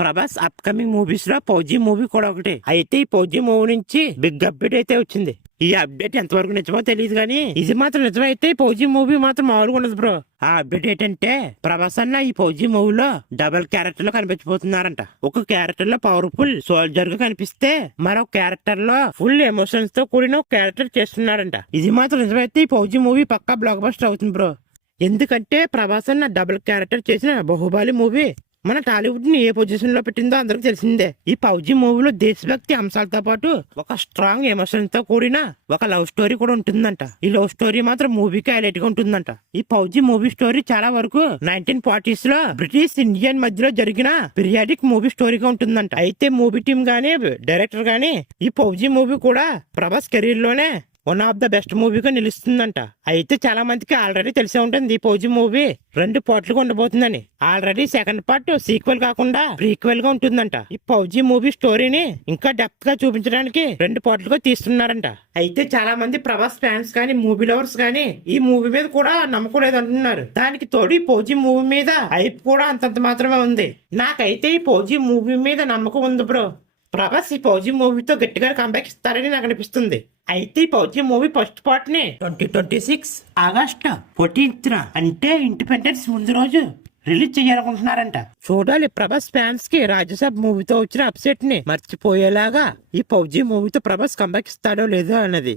Prabhas upcoming movies లో fauji movie కూడా ఒకటి. అయితే ఈ ఫౌజీ మూవీ నుంచి బిగ్ అప్డేట్ అయితే వచ్చింది. ఈ అప్డేట్ ఎంతవరకు నిజమో తెలియదు కానీ ఇది మాత్రం నిజమైతే ఫౌజీ మూవీ మాత్రం మామూలుగా ఉండదు బ్రో. ఆ అప్డేట్ ఏంటంటే ప్రభాస్ అన్న ఈ ఫౌజీ మూవీలో డబుల్ క్యారెక్టర్ లో కనిపించబోతున్నారంట. ఒక క్యారెక్టర్ లో పవర్ఫుల్ సోల్జర్ గా కనిపిస్తే మరొక క్యారెక్టర్ లో ఫుల్ ఎమోషన్స్ తో కూడిన ఒక క్యారెక్టర్ చేస్తున్నారంట. ఇది మాత్రం నిజమైతే ఈ ఫౌజీ మూవీ పక్కా బ్లాక్ బస్టర్ అవుతుంది బ్రో. ఎందుకంటే ప్రభాస్ అన్న డబుల్ క్యారెక్టర్ చేసిన బాహుబలి మూవీ మన టాలీవుడ్ ని ఏ పొజిషన్ లో పెట్టిందో అందరికి తెలిసిందే. ఈ ఫౌజీ మూవీలో దేశభక్తి అంశాలతో పాటు ఒక స్ట్రాంగ్ ఎమోషన్ తో కూడిన ఒక లవ్ స్టోరీ కూడా ఉంటుందంట. ఈ లవ్ స్టోరీ మాత్రం మూవీకి హైలైట్ గా ఉంటుందంట. ఈ ఫౌజీ మూవీ స్టోరీ చాలా వరకు 1940s లో బ్రిటిష్ ఇండియన్ మధ్యలో జరిగిన పీరియాడిక్ మూవీ స్టోరీగా ఉంటుందంట. అయితే మూవీ టీమ్ గానీ డైరెక్టర్ గానీ ఈ ఫౌజీ మూవీ కూడా ప్రభాస్ కెరీర్ లోనే వన్ ఆఫ్ ద బెస్ట్ మూవీగా నిలుస్తుందంట. అయితే చాలా మందికి ఆల్రెడీ తెలిసే ఉంటుంది ఈ ఫౌజీ మూవీ 2 పార్ట్లుగా ఉండబోతుందని. ఆల్రెడీ సెకండ్ పార్ట్ సీక్వెల్ కాకుండా ప్రీక్వెల్ గా ఉంటుందంట. ఈ ఫౌజీ మూవీ స్టోరీని ఇంకా డెప్త్ గా చూపించడానికి 2 పార్ట్లుగా తీస్తున్నారంట. అయితే చాలా మంది ప్రభాస్ ఫ్యాన్స్ కానీ మూవీ లవర్స్ కానీ ఈ మూవీ మీద కూడా నమ్మకం లేదంటున్నారు. దానికి తోడు ఈ ఫౌజీ మూవీ మీద హైప్ కూడా అంతంత మాత్రమే ఉంది. నాకైతే ఈ ఫౌజీ మూవీ మీద నమ్మకం ఉంది బ్రో. ప్రభాస్ ఈ ఫౌజీ మూవీతో గట్టిగా కంబ్యాక్ ఇస్తారని నాకు అనిపిస్తుంది. అయితే ఈ ఫౌజీ మూవీ ఫస్ట్ పార్ట్ ని 2026 ఆగస్టు 14th అంటే ఇండిపెండెన్స్ ముందు రోజు రిలీజ్ చేయాలనుకుంటున్నారంట. చూడాలి ప్రభాస్ ఫ్యాన్స్ కి రాజ్యసభ మూవీతో వచ్చిన అప్సెట్ ని మర్చిపోయేలాగా ఈ ఫౌజీ మూవీతో ప్రభాస్ కంబ్యాక్ ఇస్తాడో లేదో అన్నది.